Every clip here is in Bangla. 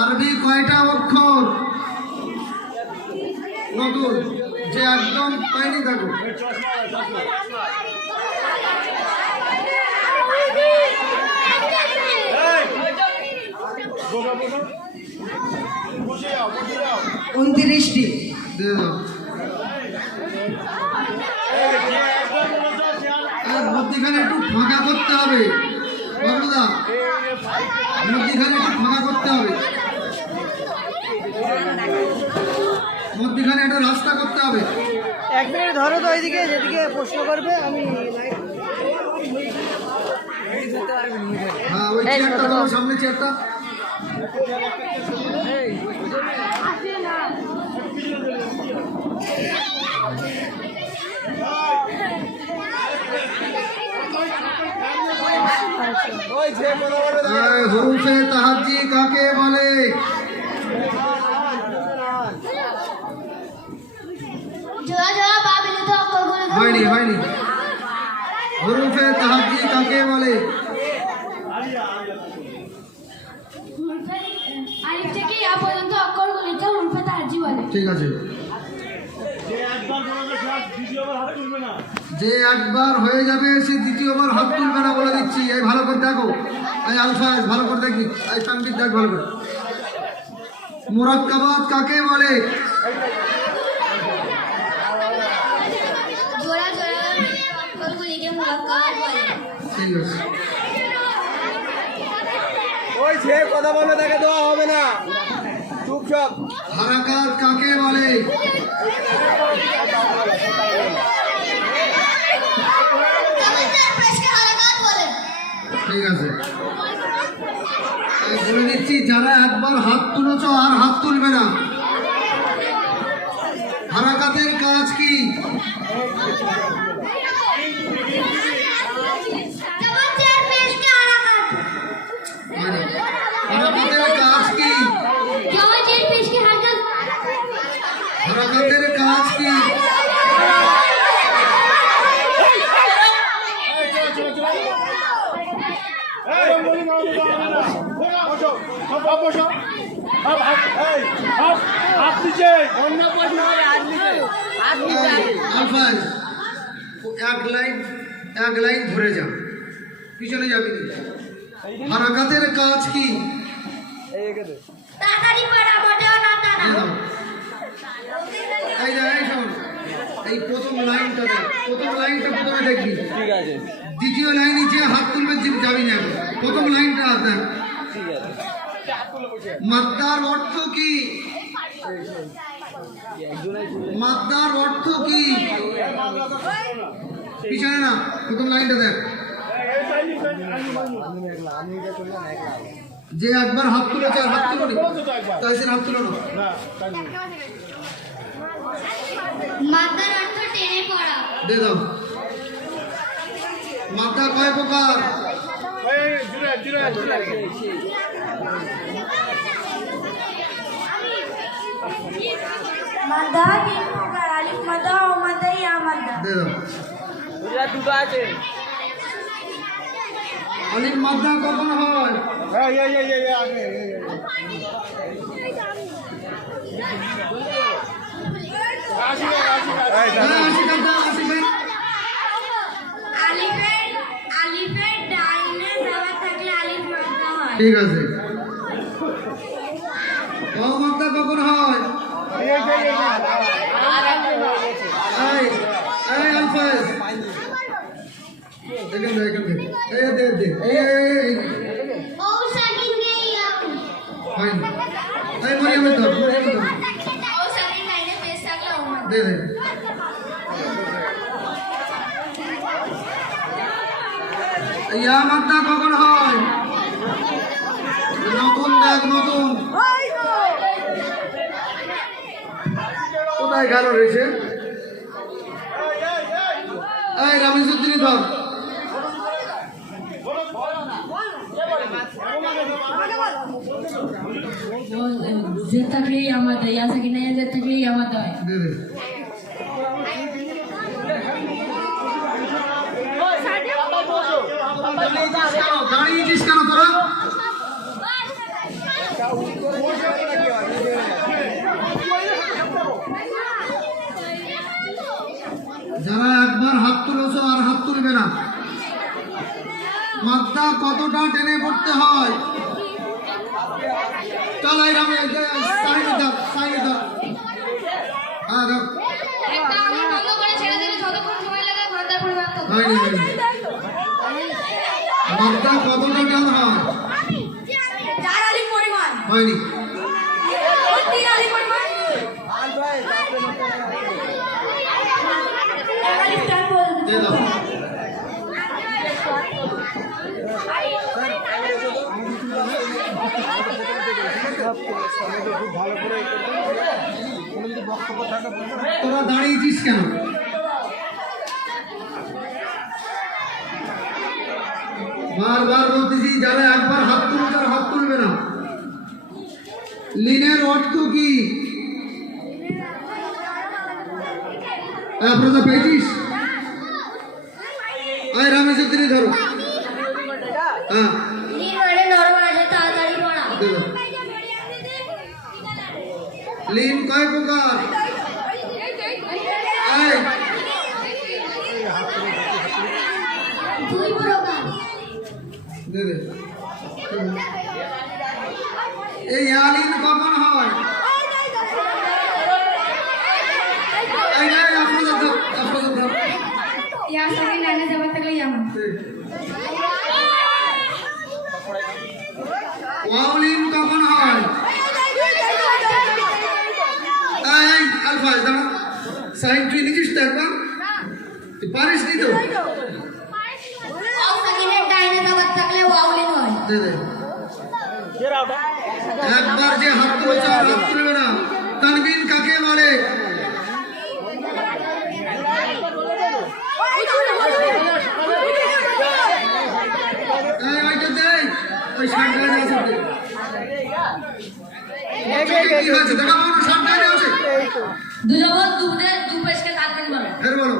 আরবি কয়টা অক্ষর? নতুন যে একদম পাইনি থাকো। উনত্রিশটি। মধ্যখানে একটু ফাঁকা করতে হবে বাবুদা, মধ্যখানে একটু ফাঁকা করতে হবে, মধ্যখানে একটা রাস্তা করতে হবে। এক মিনিট ধরো তো, ওইদিকে যেদিকে প্রশ্ন করবে আমি হ্যাঁ ওই চেয়ারটা ধরো, সামনে চেয়ারটা। হুরুফে তাহাজ্জি কাকে বলে? হয়নি হয়নি। হুরুফে তাহাজ্জি কাকে বলে? ঠিক আছে। যে একবার হয়ে যাবে সে দ্বিতীয়বার হাত তুলবে না বলে দিচ্ছি। এই ভালো করে দেখো, এই আলফাজ ভালো করে দেখি, এই তানবির দেখ ভালো করে। মুরাক্কাবাত কাকে বলে? ঠিক আছে। ওই যে কথা বলবে তাকে দেওয়া হবে না, চুপচাপ। হারাকাত কাকে বলে? ঠিক আছে, বলে দিচ্ছি যারা একবার হাত তুলেছ আর হাত তুলবে না। হারাকাতের কাজ কি? হারাকাতের কাজ কি? হারাকাতের কাজ কি? এক লাইন ধরে যা, পিছনে যাবি। হারাকাতের কাজ কি? এই প্রথম লাইনটা দেখ, প্রথম লাইনটা প্রথমে দেখবি, ঠিক আছে। দ্বিতীয় লাইনে যে হাত তুলবে যাবি না, প্রথম লাইনটা দেখ। মাদ্দার অর্থ কি? মাদ্দার অর্থ কি? পিছনে না, প্রথম লাইনটা দেখ। যে একবার হাত তুলেছে আর হাত তুলো তাই সে হাত তুলো না। মাদ্দার অর্থ টেনে পড়া। দে দাও। মাদ্দা কয় প্রকার? মাদ্দা তিন প্রকার, আলিফ মাদ্দা, ও মাদ্দা, ইয়া মাদ্দা। দে দাও। দুটো আছে। আলিফ মাদ্দা কখন হয়? আলিফের ডাইনে যাওয়া থাকলে আলিফ মাদ্দা হয়। ঠিক আছে। ও মাদ্দা কখন হয়? এই আলফাজ দেখেন দেখেন, এই দে দে, এই ও সাকিন কে ইয়া ফাইন। এই মরিয়ম দাও, মরিয়ম দাও। ও সাকিন লাইনে পেশ থাকলে ও মাদ্দা। দে দে। ইয়া মাদ্দা কখন হয়? নতুন দেখ, নতুন কোথায় গেল রয়েছে? এই রামিজুদ্দিন ধর। যে থাকলেই আমাদের, ইয়া সাকিনা যে থাকলেই আমাদের হয়। দে দে। দাঁড়িয়েছিস কেন তোরা? মাত্রা কতটা টেনে পড়তে হয়? চল এই রামে সাইড দাও, সাইড দাও। হ্যাঁ দাও। একটা আঙুল বন্ধ করে ছেড়ে দিলে যতক্ষণ সময় লাগে মাত্রা পরিমাপ করতে হয়নি হয়নি। মাত্রা কতটা টান হয়? 4 আলিফ পরিমাণ হয়নি। 3 আলিফ পরিমাণ 1 আলিফ টান বলতে দিয়ে দাও। তোরা দাঁড়িয়েছিস কেন? বারবার বলতেছি যারা একবার হাত তুলবে আর হাত তুলবে না। লিনের অর্থ কি? আপনারা পেয়েছিস? আয় রামেশ্বর ধরো। হ্যাঁ লিন মানে নরম আছে তাড়াতাড়ি পড়া দেখো। লিন কয় প্রকার? আয় 2 প্রকার দে দে। এই আলিন কখন হয়? এই না আপনাদের ধর, আপনাদের ধর। ইয়া সাকিন নাইনে যাওয়ার থাকলে ইয়া ওয়াউলিন কখন হয়? এই আলফা দাঁড়া। সাইন তুই লিখিস তো একবার? তুই পারিস নি তো? অফ সাকিনের ডাইনে যাবার থাকলে ওয়াউলিন হয় দে দে। একবার যে হাত তুলছে আর হাত তুলবে না। তানবিন কাকে বলে? এই ওইটা দে। ওই সামনে আছে দে। কি হয়েছে দেখা বলো সামনে আছে। দু জবর দুধের দু পেশকে তানবিন বলে ফের বলো।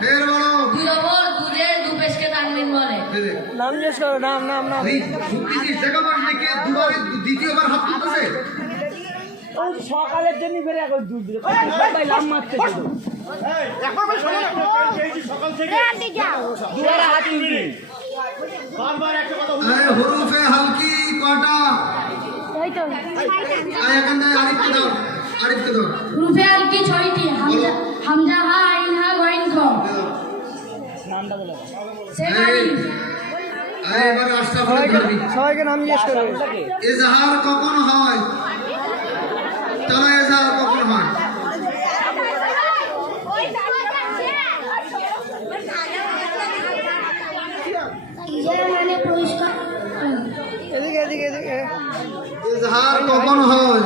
ফের বলো। দু জবর দুধের দু পেশকে তানবিন বলে দে দে। নাম জিজ্ঞেস করো, নাম নাম নাম। এই ঢুকিছিস দেখা বল নাকি দুবারে দ্বিতীয়বার হাত তুলতেছে? ওই সকালের জন্য ফেরে এখন দুধ দিল ভাই লাম মারতে শুধু দুয়ারে হাত তুলবি এই হরফে হালকি কটা? এই এখান থেকে আরিফকে দাও, আরিফকে দাও। রুফে আলকি 6টি হামজা হামজা হা আইন হা ওয়াইন খ নামটা বলো সে আলিফ এবার আশরাফুল ধরবি। সবাইকে নাম জিজ্ঞেস করো। ইজহার কখন হয়? চলো ইজহার কখন হয়? ইজারা মানে পরিষ্কার এদিকে এদিকে এদিকে ইজহার কখন হয়?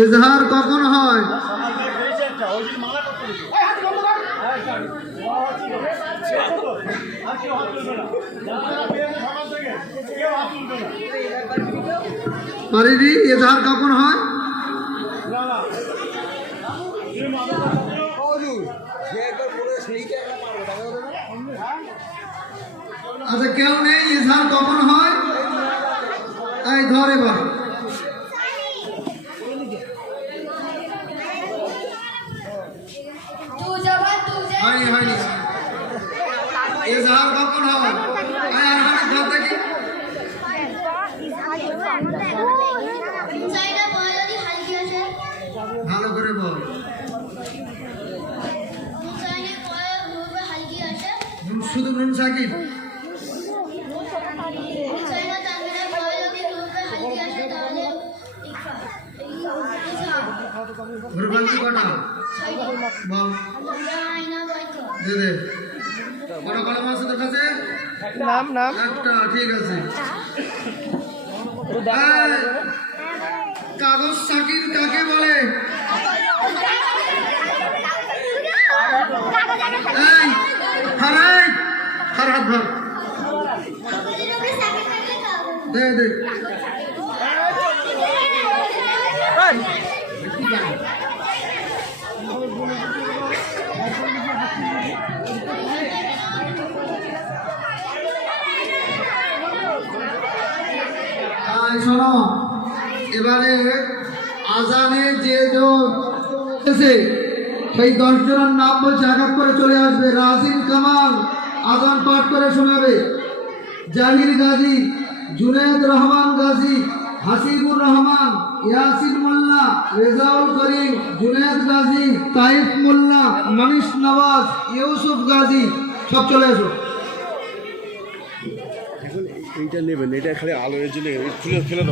ইজহার কখন হয়? পারিনি ইজহার কখন হয়? আচ্ছা কেউ নেই ইজহার কখন হয়? এই ধর এবার। তু জবান তুজে হয়নি হয়নি। ইজহার কখন হয়? আয় আর হাত ধর দেখি। চাইনা বয় যদি হালকি আসে ভালো করে বল। চাইনা বয় রূপে হালকি আসে শুধু নুন সাকিব। চাইনা তানবিনের বয় যদি রূপে হালকি আসে তাহলে ইকফা ভুরবান্তি কটা? বল। হামজা আইনা বয় ক দে দে। কটা কলম আছে তোর কাছে? নাম নাম একটা, ঠিক আছে। এই, কাগজ সাকিব কাকে বলে? এই হারাই হার হাত ধর। দে দে। শোনো এবারে আজানে যে এসে সেই 10 জনের নাম বলছে, এক এক করে চলে আসবে। রাজিন কামাল আজান পাঠ করে শোনাবে। জাহির গাজী, জুনেদ রহমান গাজী, হাসিবুর রহমান, ইয়াসিন মোল্লা, রেজাউল করিম, জুনেদ গাজী, তাইফ মোল্লা, মনীষ নওয়াজ, ইউসুফ গাজী, সব চলে আসো। এখন এইটা নেবেন, এটা খালি আলোর জন্য খুলে ফেলে